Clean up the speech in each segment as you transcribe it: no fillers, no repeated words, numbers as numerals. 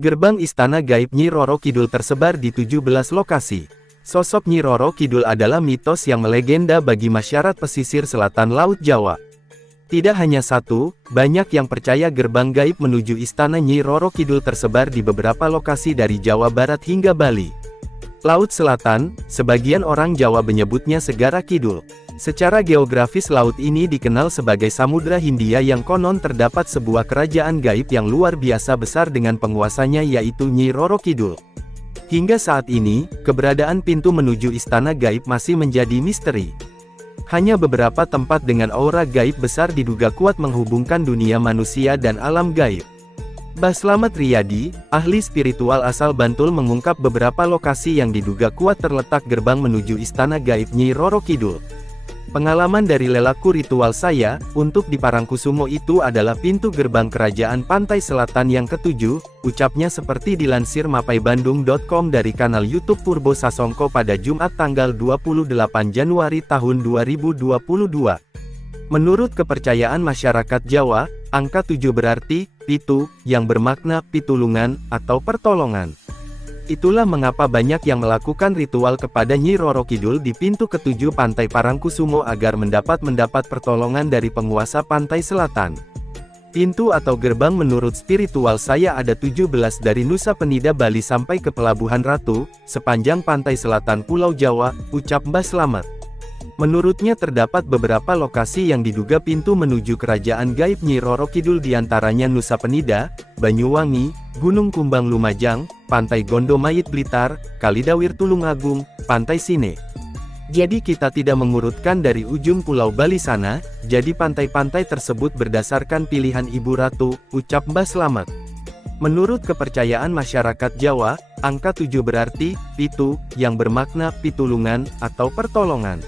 Gerbang Istana Gaib Nyi Roro Kidul tersebar di 17 lokasi. Sosok Nyi Roro Kidul adalah mitos yang melegenda bagi masyarakat pesisir selatan Laut Jawa. Tidak hanya satu, banyak yang percaya gerbang gaib menuju Istana Nyi Roro Kidul tersebar di beberapa lokasi dari Jawa Barat hingga Bali. Laut Selatan, sebagian orang Jawa menyebutnya Segara Kidul. Secara geografis laut ini dikenal sebagai Samudra Hindia yang konon terdapat sebuah kerajaan gaib yang luar biasa besar dengan penguasanya yaitu Nyi Roro Kidul. Hingga saat ini, keberadaan pintu menuju Istana Gaib masih menjadi misteri. Hanya beberapa tempat dengan aura gaib besar diduga kuat menghubungkan dunia manusia dan alam gaib. Mbah Slamet Riyadi, ahli spiritual asal Bantul mengungkap beberapa lokasi yang diduga kuat terletak gerbang menuju Istana Gaib Nyi Roro Kidul. Pengalaman dari lelaku ritual saya, untuk di Parangkusumo itu adalah pintu gerbang kerajaan pantai selatan yang ketujuh, ucapnya seperti dilansir mapaibandung.com dari kanal YouTube Purbo Sasongko pada Jumat tanggal 28 Januari tahun 2022. Menurut kepercayaan masyarakat Jawa, angka 7 berarti, pitu, yang bermakna pitulungan, atau pertolongan. Itulah mengapa banyak yang melakukan ritual kepada Nyi Roro Kidul di pintu ketujuh pantai Parangkusumo agar mendapat pertolongan dari penguasa pantai selatan. Pintu atau gerbang menurut spiritual saya ada 17 dari Nusa Penida Bali sampai ke Pelabuhan Ratu, sepanjang pantai selatan Pulau Jawa, ucap Mbah Slamet. Menurutnya terdapat beberapa lokasi yang diduga pintu menuju kerajaan gaib Nyi Roro Kidul diantaranya Nusa Penida, Banyuwangi, Gunung Kumbang Lumajang, Pantai Gondo Mayit Blitar, Kalidawir Tulungagung, Pantai Sine. Jadi kita tidak mengurutkan dari ujung Pulau Bali sana, jadi pantai-pantai tersebut berdasarkan pilihan Ibu Ratu, ucap Mbah Slamet. Menurut kepercayaan masyarakat Jawa, angka 7 berarti, pitu, yang bermakna pitulungan, atau pertolongan.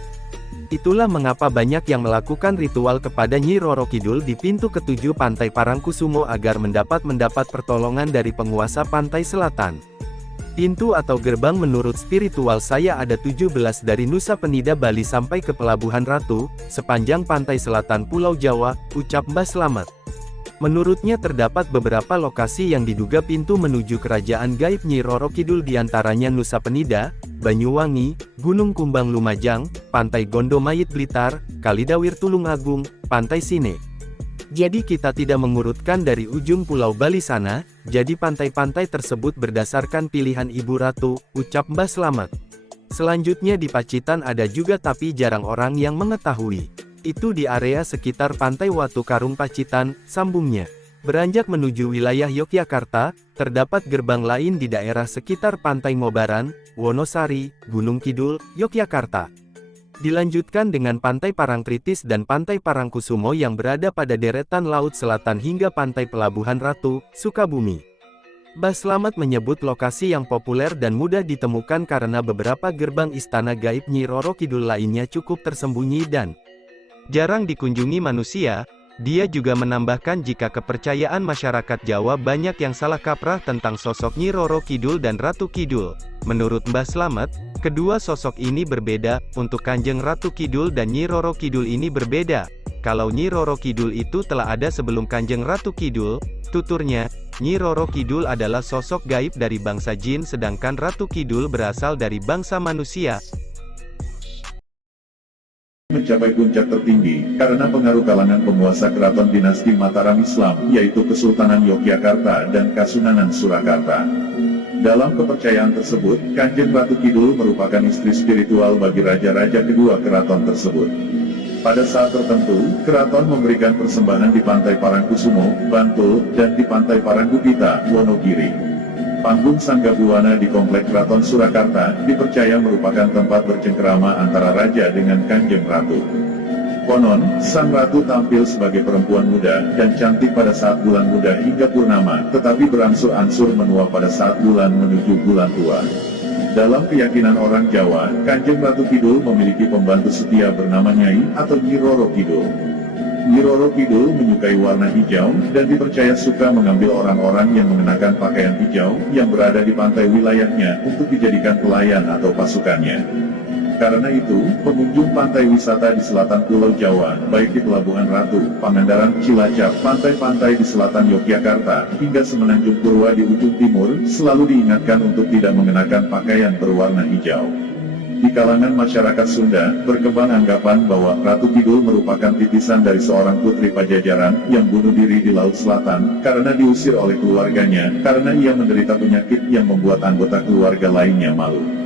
Itulah mengapa banyak yang melakukan ritual kepada Nyi Roro Kidul di pintu ketujuh pantai Parangkusumo agar mendapat pertolongan dari penguasa pantai selatan. Pintu atau gerbang menurut spiritual saya ada 17 dari Nusa Penida Bali sampai ke Pelabuhan Ratu, sepanjang pantai selatan Pulau Jawa, ucap Mbah Slamet. Menurutnya terdapat beberapa lokasi yang diduga pintu menuju kerajaan gaib Nyi Roro Kidul diantaranya Nusa Penida, Banyuwangi, Gunung Kumbang Lumajang, Pantai Gondo Mayit Blitar, Kalidawir Tulungagung, Pantai Sine. Jadi kita tidak mengurutkan dari ujung Pulau Bali sana, jadi pantai-pantai tersebut berdasarkan pilihan Ibu Ratu, ucap Mbah Slamet. Selanjutnya di Pacitan ada juga tapi jarang orang yang mengetahui. Itu di area sekitar Pantai Watu Karung Pacitan, sambungnya. Beranjak menuju wilayah Yogyakarta, terdapat gerbang lain di daerah sekitar Pantai Mobaran, Wonosari, Gunung Kidul, Yogyakarta. Dilanjutkan dengan Pantai Parangtritis dan Pantai Parangkusumo yang berada pada deretan Laut Selatan hingga Pantai Pelabuhan Ratu, Sukabumi. Mbah Slamet menyebut lokasi yang populer dan mudah ditemukan karena beberapa gerbang Istana Gaib Nyi Roro Kidul lainnya cukup tersembunyi dan jarang dikunjungi manusia. Dia juga menambahkan jika kepercayaan masyarakat Jawa banyak yang salah kaprah tentang sosok Nyi Roro Kidul dan Ratu Kidul. Menurut Mbah Slamet, kedua sosok ini berbeda, untuk Kanjeng Ratu Kidul dan Nyi Roro Kidul ini berbeda. Kalau Nyi Roro Kidul itu telah ada sebelum Kanjeng Ratu Kidul, tuturnya, Nyi Roro Kidul adalah sosok gaib dari bangsa jin sedangkan Ratu Kidul berasal dari bangsa manusia. Mencapai puncak tertinggi, karena pengaruh kalangan penguasa keraton dinasti Mataram Islam, yaitu Kesultanan Yogyakarta dan Kasunanan Surakarta. Dalam kepercayaan tersebut, Kanjeng Ratu Kidul merupakan istri spiritual bagi raja-raja kedua keraton tersebut. Pada saat tertentu, keraton memberikan persembahan di Pantai Parangkusumo, Bantul, dan di Pantai Paranggupita, Wonogiri. Panggung Sanggabuana di Komplek Keraton Surakarta, dipercaya merupakan tempat bercengkerama antara raja dengan Kanjeng Ratu. Konon, Sang Ratu tampil sebagai perempuan muda dan cantik pada saat bulan muda hingga purnama, tetapi berangsur-angsur menua pada saat bulan menuju bulan tua. Dalam keyakinan orang Jawa, Kanjeng Ratu Kidul memiliki pembantu setia bernama Nyai atau Nyi Roro Kidul. Nyi Roro Kidul menyukai warna hijau, dan dipercaya suka mengambil orang-orang yang mengenakan pakaian hijau, yang berada di pantai wilayahnya, untuk dijadikan pelayan atau pasukannya. Karena itu, pengunjung pantai wisata di selatan Pulau Jawa, baik di Pelabuhan Ratu, Pangandaran, Cilacap, pantai-pantai di selatan Yogyakarta, hingga Semenanjung Purwa di ujung timur, selalu diingatkan untuk tidak mengenakan pakaian berwarna hijau. Di kalangan masyarakat Sunda, berkembang anggapan bahwa Ratu Kidul merupakan titisan dari seorang putri Pajajaran yang bunuh diri di Laut Selatan, karena diusir oleh keluarganya, karena ia menderita penyakit yang membuat anggota keluarga lainnya malu.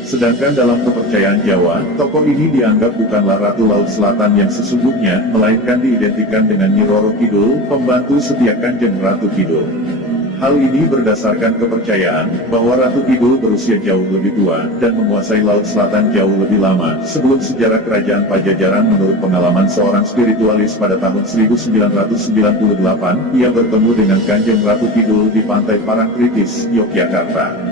Sedangkan dalam kepercayaan Jawa, tokoh ini dianggap bukanlah Ratu Laut Selatan yang sesungguhnya, melainkan diidentikan dengan Nyi Roro Kidul, pembantu setia Kanjeng Ratu Kidul. Hal ini berdasarkan kepercayaan bahwa Ratu Kidul berusia jauh lebih tua dan menguasai Laut Selatan jauh lebih lama sebelum sejarah kerajaan Pajajaran. Menurut pengalaman seorang spiritualis pada tahun 1998, ia bertemu dengan Kanjeng Ratu Kidul di pantai Parangtritis, Yogyakarta.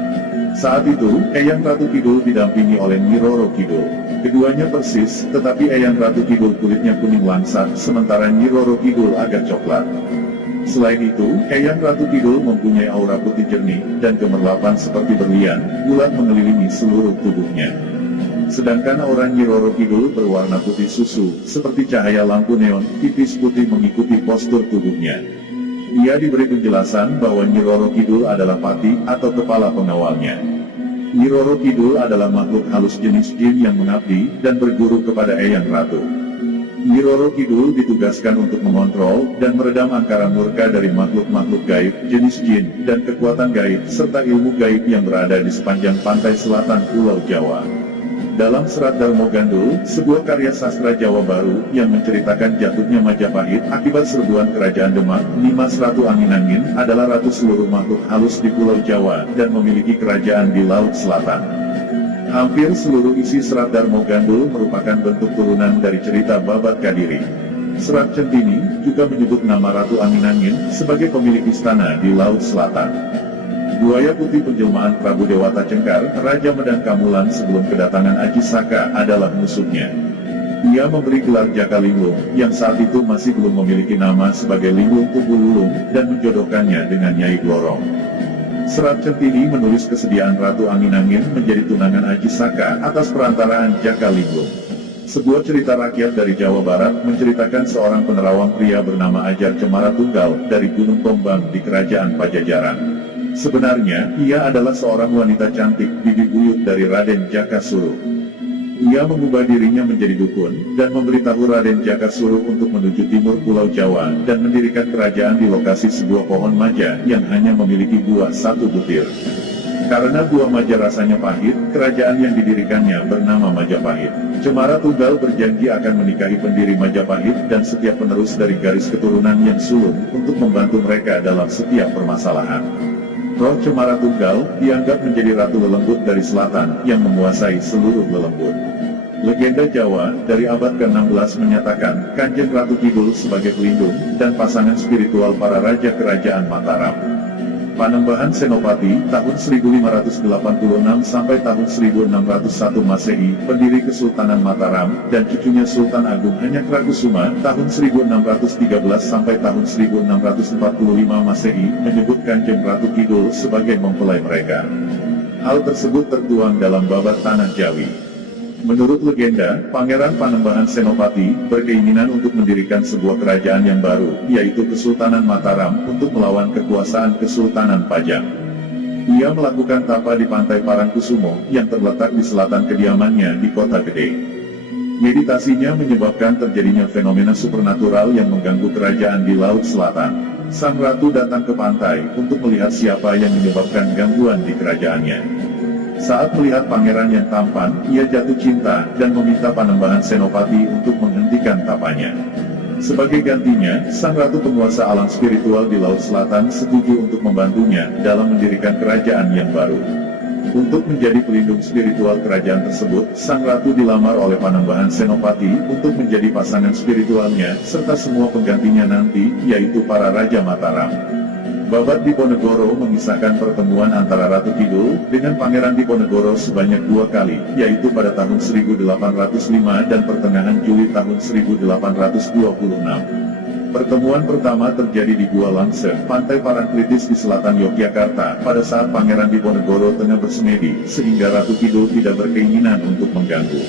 Saat itu, Eyang Ratu Kidul didampingi oleh Nyi Roro Kidul. Keduanya persis, tetapi Eyang Ratu Kidul kulitnya kuning langsat, sementara Nyi Roro Kidul agak coklat. Selain itu, Eyang Ratu Kidul mempunyai aura putih jernih, dan gemerlapan seperti berlian, bulat mengelilingi seluruh tubuhnya. Sedangkan aura Nyi Roro Kidul berwarna putih susu, seperti cahaya lampu neon, tipis putih mengikuti postur tubuhnya. Ia diberi penjelasan bahwa Nyi Roro Kidul adalah pati, atau kepala pengawalnya. Nyi Roro Kidul adalah makhluk halus jenis jin yang mengabdi, dan berguru kepada Eyang Ratu. Nyi Roro Kidul ditugaskan untuk mengontrol, dan meredam angkara murka dari makhluk-makhluk gaib, jenis jin, dan kekuatan gaib, serta ilmu gaib yang berada di sepanjang pantai selatan Pulau Jawa. Dalam Serat Darmo Gandul, sebuah karya sastra Jawa baru, yang menceritakan jatuhnya Majapahit akibat serbuan kerajaan Demak, Nimas Ratu Angin-Angin, adalah ratu seluruh makhluk halus di Pulau Jawa, dan memiliki kerajaan di Laut Selatan. Hampir seluruh isi Serat Darmo Gandul merupakan bentuk turunan dari cerita Babat Kadiri. Serat Centini juga menyebut nama Ratu Angin-Angin sebagai pemilik istana di Laut Selatan. Buaya putih penjelmaan Prabu Dewata Cengkar, Raja Medang Kamulan sebelum kedatangan Aji Saka, adalah musuhnya. Ia memberi gelar Jaka Linglung, yang saat itu masih belum memiliki nama sebagai Linglung Tugu Lulung, dan menjodohkannya dengan Nyai Glorong. Serat Centini menulis kesediaan Ratu Angin-Angin menjadi tunangan Aji Saka atas perantaraan Jaka Linglung. Sebuah cerita rakyat dari Jawa Barat menceritakan seorang penerawang pria bernama Ajar Cemara Tunggal dari Gunung Pombang di Kerajaan Pajajaran. Sebenarnya, ia adalah seorang wanita cantik, bibi buyut dari Raden Jakasuruh. Ia mengubah dirinya menjadi dukun, dan memberitahu Raden Jakasuruh untuk menuju timur Pulau Jawa, dan mendirikan kerajaan di lokasi sebuah pohon maja, yang hanya memiliki buah satu butir. Karena buah maja rasanya pahit, kerajaan yang didirikannya bernama Majapahit. Cemara Tunggal berjanji akan menikahi pendiri Majapahit, dan setiap penerus dari garis keturunan yang sulung, untuk membantu mereka dalam setiap permasalahan. Roh Cemara Tunggal dianggap menjadi Ratu Lelembut dari selatan, yang menguasai seluruh Lelembut. Legenda Jawa dari abad ke-16 menyatakan Kanjeng Ratu Kidul sebagai pelindung dan pasangan spiritual para raja kerajaan Mataram. Panembahan Senopati, tahun 1586 sampai tahun 1601 Masehi, pendiri Kesultanan Mataram, dan cucunya Sultan Agung Hanyakrokusuma, tahun 1613 sampai tahun 1645 Masehi, menyebut Kanjeng Ratu Kidul sebagai mempelai mereka. Hal tersebut tertuang dalam Babat Tanah Jawi. Menurut legenda, Pangeran Panembahan Senopati berkeinginan untuk mendirikan sebuah kerajaan yang baru, yaitu Kesultanan Mataram, untuk melawan kekuasaan Kesultanan Pajang. Ia melakukan tapa di pantai Parangkusumo, yang terletak di selatan kediamannya di Kota Gede. Meditasinya menyebabkan terjadinya fenomena supernatural yang mengganggu kerajaan di Laut Selatan. Sang Ratu datang ke pantai untuk melihat siapa yang menyebabkan gangguan di kerajaannya. Saat melihat pangeran yang tampan, ia jatuh cinta, dan meminta Panembahan Senopati untuk menghentikan tapanya. Sebagai gantinya, sang ratu penguasa alam spiritual di Laut Selatan setuju untuk membantunya dalam mendirikan kerajaan yang baru. Untuk menjadi pelindung spiritual kerajaan tersebut, sang ratu dilamar oleh Panembahan Senopati untuk menjadi pasangan spiritualnya, serta semua penggantinya nanti, yaitu para Raja Mataram. Babat Diponegoro mengisahkan pertemuan antara Ratu Kidul dengan Pangeran Diponegoro sebanyak 2 kali, yaitu pada tahun 1805 dan pertengahan Juli tahun 1826. Pertemuan pertama terjadi di Gua Langse, Pantai Parangtritis di selatan Yogyakarta, pada saat Pangeran Diponegoro tengah bersemedi, sehingga Ratu Kidul tidak berkeinginan untuk mengganggu.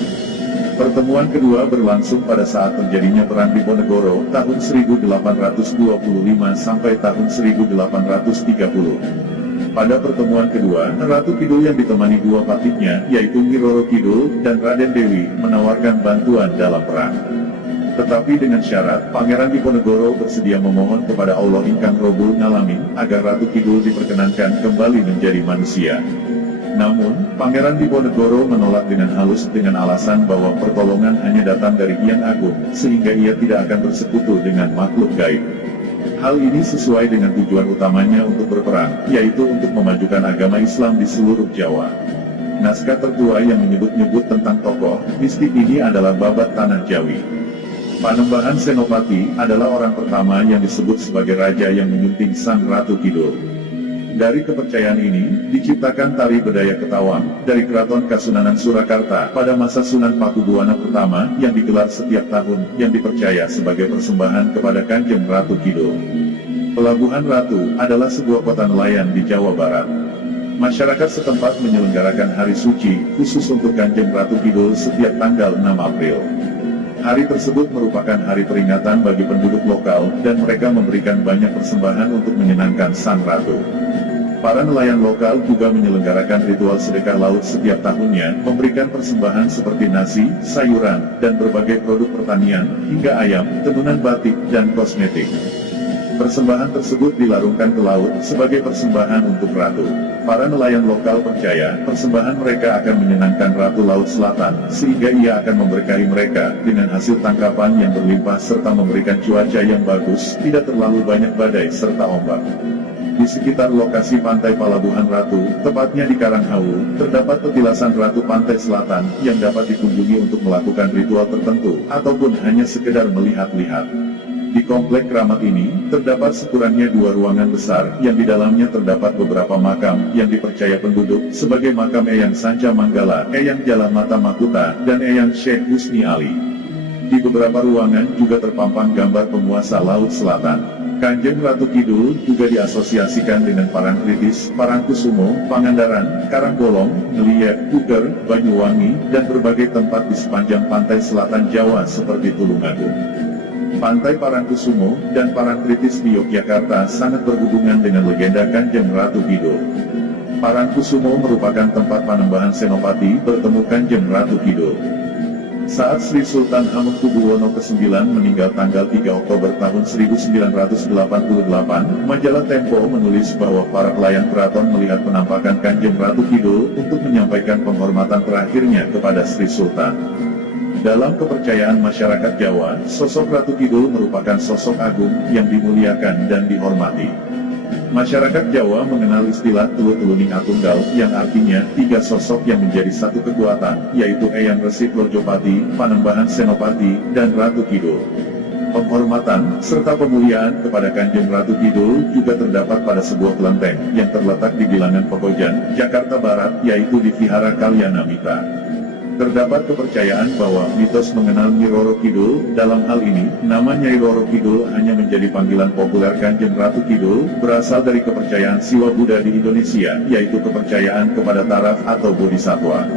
Pertemuan kedua berlangsung pada saat terjadinya Perang Diponegoro, tahun 1825 sampai tahun 1830. Pada pertemuan kedua, Ratu Kidul yang ditemani dua patihnya, yaitu Nyi Roro Kidul dan Raden Dewi, menawarkan bantuan dalam perang. Tetapi dengan syarat, Pangeran Diponegoro bersedia memohon kepada Allah Ingkang Robul Ngalamin, agar Ratu Kidul diperkenankan kembali menjadi manusia. Namun, Pangeran Diponegoro menolak dengan halus dengan alasan bahwa pertolongan hanya datang dari Hyang Agung, sehingga ia tidak akan bersekutu dengan makhluk gaib. Hal ini sesuai dengan tujuan utamanya untuk berperang, yaitu untuk memajukan agama Islam di seluruh Jawa. Naskah tertua yang menyebut-nyebut tentang tokoh mistik ini adalah Babat Tanah Jawi. Panembahan Senopati adalah orang pertama yang disebut sebagai raja yang menyunting Sang Ratu Kidul. Dari kepercayaan ini, diciptakan tari Bedaya Ketawang dari Keraton Kasunanan Surakarta pada masa Sunan Pakubuwana pertama yang digelar setiap tahun, yang dipercaya sebagai persembahan kepada Kanjeng Ratu Kidul. Pelabuhan Ratu adalah sebuah kota nelayan di Jawa Barat. Masyarakat setempat menyelenggarakan hari suci khusus untuk Kanjeng Ratu Kidul setiap tanggal 6 April. Hari tersebut merupakan hari peringatan bagi penduduk lokal, dan mereka memberikan banyak persembahan untuk menyenangkan Sang Ratu. Para nelayan lokal juga menyelenggarakan ritual sedekah laut setiap tahunnya, memberikan persembahan seperti nasi, sayuran, dan berbagai produk pertanian, hingga ayam, tenunan batik, dan kosmetik. Persembahan tersebut dilarungkan ke laut sebagai persembahan untuk Ratu. Para nelayan lokal percaya, persembahan mereka akan menyenangkan Ratu Laut Selatan, sehingga ia akan memberkahi mereka dengan hasil tangkapan yang berlimpah serta memberikan cuaca yang bagus, tidak terlalu banyak badai serta ombak. Di sekitar lokasi pantai Pelabuhan Ratu, tepatnya di Karanghawu, terdapat petilasan Ratu Pantai Selatan, yang dapat dikunjungi untuk melakukan ritual tertentu, ataupun hanya sekedar melihat-lihat. Di komplek keramat ini, terdapat sekurangnya 2 ruangan besar, yang di dalamnya terdapat beberapa makam, yang dipercaya penduduk, sebagai makam Eyang Sanca Manggala, Eyang Jalamata Makuta, dan Eyang Syekh Husni Ali. Di beberapa ruangan juga terpampang gambar penguasa Laut Selatan. Kanjeng Ratu Kidul juga diasosiasikan dengan Parangtritis, Parangkusumo, Pangandaran, Karangbolong, Ngeliat, Puger, Banyuwangi, dan berbagai tempat di sepanjang pantai selatan Jawa seperti Tulungagung. Pantai Parangkusumo dan Parangtritis di Yogyakarta sangat berhubungan dengan legenda Kanjeng Ratu Kidul. Parangkusumo merupakan tempat Panembahan Senopati bertemu Kanjeng Ratu Kidul. Saat Sri Sultan Hamengkubuwono ke-9 meninggal tanggal 3 Oktober tahun 1988, majalah Tempo menulis bahwa para pelayan keraton melihat penampakan Kanjeng Ratu Kidul untuk menyampaikan penghormatan terakhirnya kepada Sri Sultan. Dalam kepercayaan masyarakat Jawa, sosok Ratu Kidul merupakan sosok agung yang dimuliakan dan dihormati. Masyarakat Jawa mengenal istilah Telu-Teluning Atunggal, yang artinya 3 sosok yang menjadi satu kekuatan, yaitu Eyang Resi Plojopati, Panembahan Senopati, dan Ratu Kidul. Penghormatan serta pemuliaan kepada Kanjeng Ratu Kidul juga terdapat pada sebuah kelenteng yang terletak di Bilangan Pekojan, Jakarta Barat, yaitu di Vihara Kalyanamita. Terdapat kepercayaan bahwa mitos mengenal Nyi Roro Kidul. Dalam hal ini, nama Nyai Roro Kidul hanya menjadi panggilan populer Kanjeng Ratu Kidul, berasal dari kepercayaan Siwa Buddha di Indonesia, yaitu kepercayaan kepada taraf atau bodhisatwa.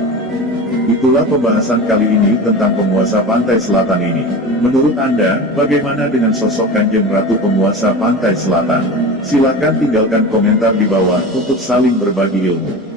Itulah pembahasan kali ini tentang penguasa pantai selatan ini. Menurut Anda, bagaimana dengan sosok Kanjeng Ratu penguasa pantai selatan? Silakan tinggalkan komentar di bawah untuk saling berbagi ilmu.